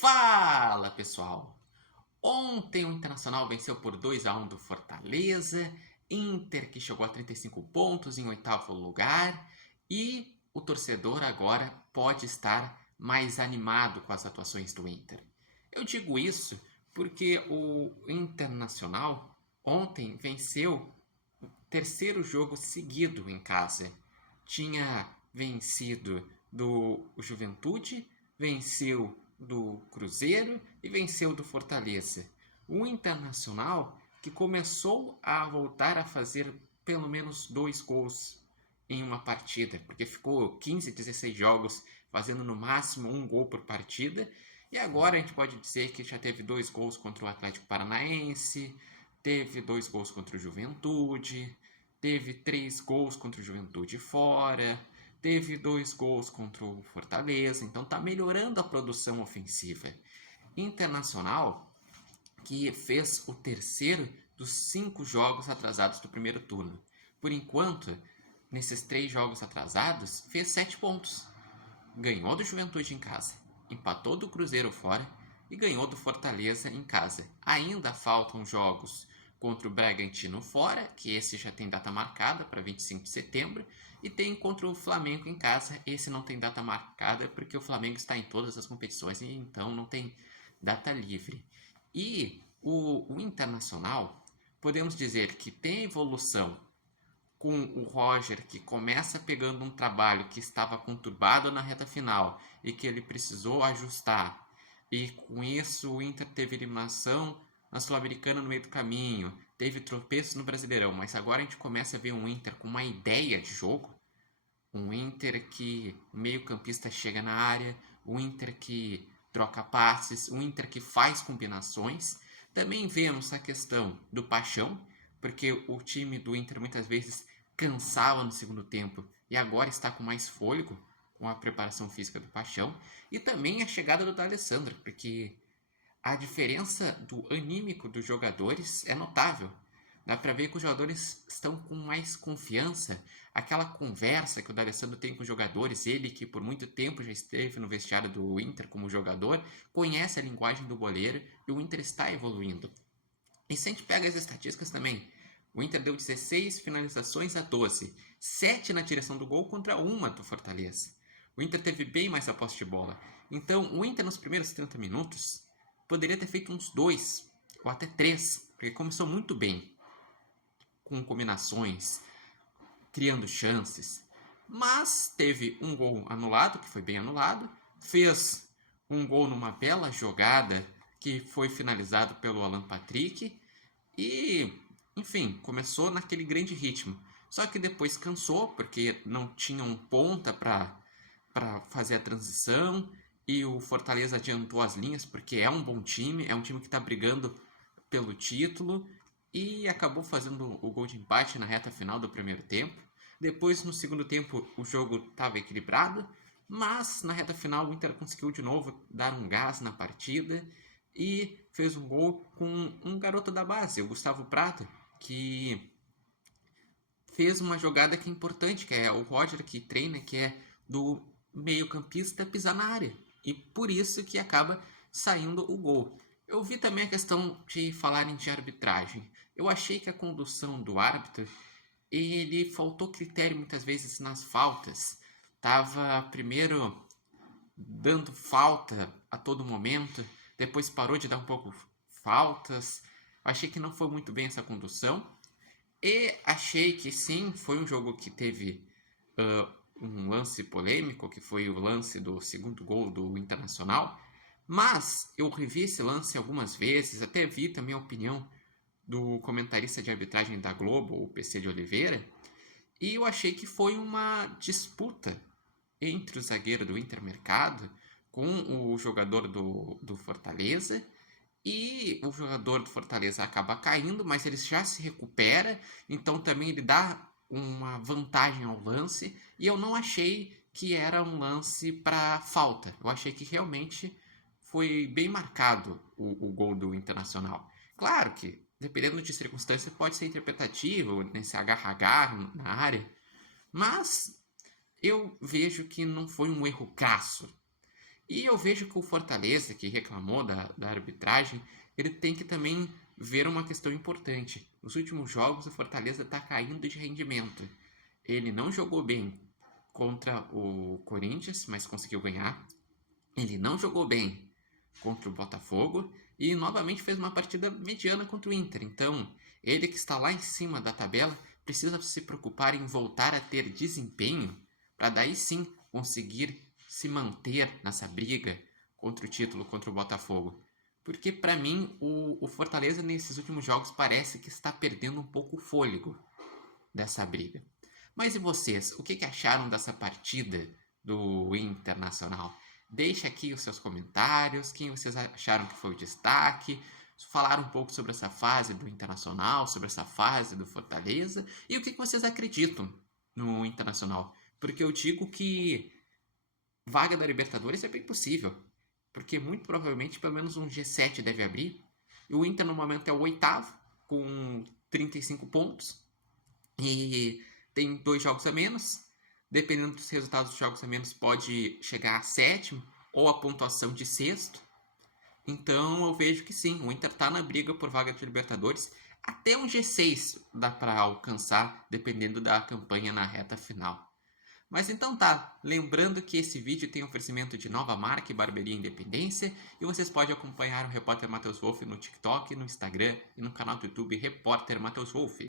Fala, pessoal! Ontem o Internacional venceu por 2-1 do Fortaleza, Inter que chegou a 35 pontos em oitavo lugar e o torcedor agora pode estar mais animado com as atuações do Inter. Eu digo isso porque o Internacional ontem venceu o terceiro jogo seguido em casa. Tinha vencido do Juventude, venceu do Cruzeiro e venceu do Fortaleza. O Internacional que começou a voltar a fazer pelo menos 2 gols em uma partida, porque ficou 15, 16 jogos fazendo no máximo um gol por partida. E agora a gente pode dizer que já teve 2 gols contra o Atlético Paranaense, teve 2 gols contra o Juventude, teve 3 gols contra o Juventude fora, teve 2 gols contra o Fortaleza, então está melhorando a produção ofensiva. Internacional que fez o terceiro dos 5 jogos atrasados do primeiro turno. Por enquanto, nesses 3 jogos atrasados, fez 7 pontos. Ganhou do Juventude em casa, empatou do Cruzeiro fora e ganhou do Fortaleza em casa. Ainda faltam jogos contra o Bragantino fora, que esse já tem data marcada para 25 de setembro, e tem contra o Flamengo em casa. Esse não tem data marcada porque o Flamengo está em todas as competições e então não tem data livre. E o Internacional, podemos dizer que tem evolução com o Roger, que começa pegando um trabalho que estava conturbado na reta final e que ele precisou ajustar. E com isso o Inter teve eliminação na Sul-Americana no meio do caminho, teve tropeços no Brasileirão, mas agora a gente começa a ver um Inter com uma ideia de jogo, um Inter que o meio-campista chega na área, um Inter que troca passes, um Inter que faz combinações. Também vemos a questão do paixão, porque o time do Inter muitas vezes cansava no segundo tempo e agora está com mais fôlego com a preparação física do Paixão. E também a chegada do D'Alessandro, porque a diferença do anímico dos jogadores é notável. Dá para ver que os jogadores estão com mais confiança. Aquela conversa que o D'Alessandro tem com os jogadores, ele que por muito tempo já esteve no vestiário do Inter como jogador, conhece a linguagem do goleiro e o Inter está evoluindo. E se a gente pega as estatísticas também, o Inter deu 16 finalizações a 12, 7 na direção do gol contra uma do Fortaleza. O Inter teve bem mais a posse de bola. Então, o Inter nos primeiros 30 minutos poderia ter feito uns 2 ou até 3, porque começou muito bem, com combinações, criando chances. Mas teve um gol anulado, que foi bem anulado, fez um gol numa bela jogada que foi finalizado pelo Alan Patrick e, enfim, começou naquele grande ritmo. Só que depois cansou, porque não tinha um ponta para fazer a transição e o Fortaleza adiantou as linhas, porque é um bom time, é um time que está brigando pelo título e acabou fazendo o gol de empate na reta final do primeiro tempo. Depois, no segundo tempo, o jogo estava equilibrado, mas na reta final o Inter conseguiu de novo dar um gás na partida e fez um gol com um garoto da base, o Gustavo Prata, que fez uma jogada que é importante, que é o Roger que treina, que é do meio-campista pisar na área. E por isso que acaba saindo o gol. Eu vi também a questão de falarem de arbitragem. Eu achei que a condução do árbitro, ele faltou critério muitas vezes nas faltas. Tava primeiro dando falta a todo momento, depois parou de dar um pouco faltas. Achei que não foi muito bem essa condução. E achei que sim, foi um jogo que teve um lance polêmico, que foi o lance do segundo gol do Internacional. Mas eu revi esse lance algumas vezes, até vi também a opinião do comentarista de arbitragem da Globo, o PC de Oliveira, e eu achei que foi uma disputa entre o zagueiro do Intermercado com o jogador do Fortaleza, e o jogador do Fortaleza acaba caindo, mas ele já se recupera, então também ele dá uma vantagem ao lance, e eu não achei que era um lance para falta. Eu achei que realmente foi bem marcado o gol do Internacional. Claro que, dependendo de circunstâncias, pode ser interpretativo, nesse agarra-agarra na área, mas eu vejo que não foi um erro crasso. E eu vejo que o Fortaleza, que reclamou da arbitragem, ele tem que também ver uma questão importante. Nos últimos jogos, o Fortaleza está caindo de rendimento. Ele não jogou bem contra o Corinthians, mas conseguiu ganhar. Ele não jogou bem contra o Botafogo e novamente fez uma partida mediana contra o Inter. Então, ele que está lá em cima da tabela precisa se preocupar em voltar a ter desempenho para daí sim conseguir se manter nessa briga contra o título contra o Botafogo. Porque para mim o Fortaleza nesses últimos jogos parece que está perdendo um pouco o fôlego dessa briga. Mas e vocês? O que acharam dessa partida do Internacional? Deixe aqui os seus comentários, quem vocês acharam que foi o destaque, falar um pouco sobre essa fase do Internacional, sobre essa fase do Fortaleza e o que vocês acreditam no Internacional. Porque eu digo que vaga da Libertadores é bem possível, porque muito provavelmente pelo menos um G7 deve abrir. E o Inter no momento é o oitavo, com 35 pontos, e tem 2 jogos a menos. Dependendo dos resultados dos jogos a menos, pode chegar a sétimo ou a pontuação de sexto. Então eu vejo que sim, o Inter está na briga por vaga de Libertadores. Até um G6 dá para alcançar, dependendo da campanha na reta final. Mas então tá, lembrando que esse vídeo tem oferecimento de Nova Marca e Barbearia Independência e vocês podem acompanhar o Repórter Matheus Wolff no TikTok, no Instagram e no canal do YouTube Repórter Matheus Wolff.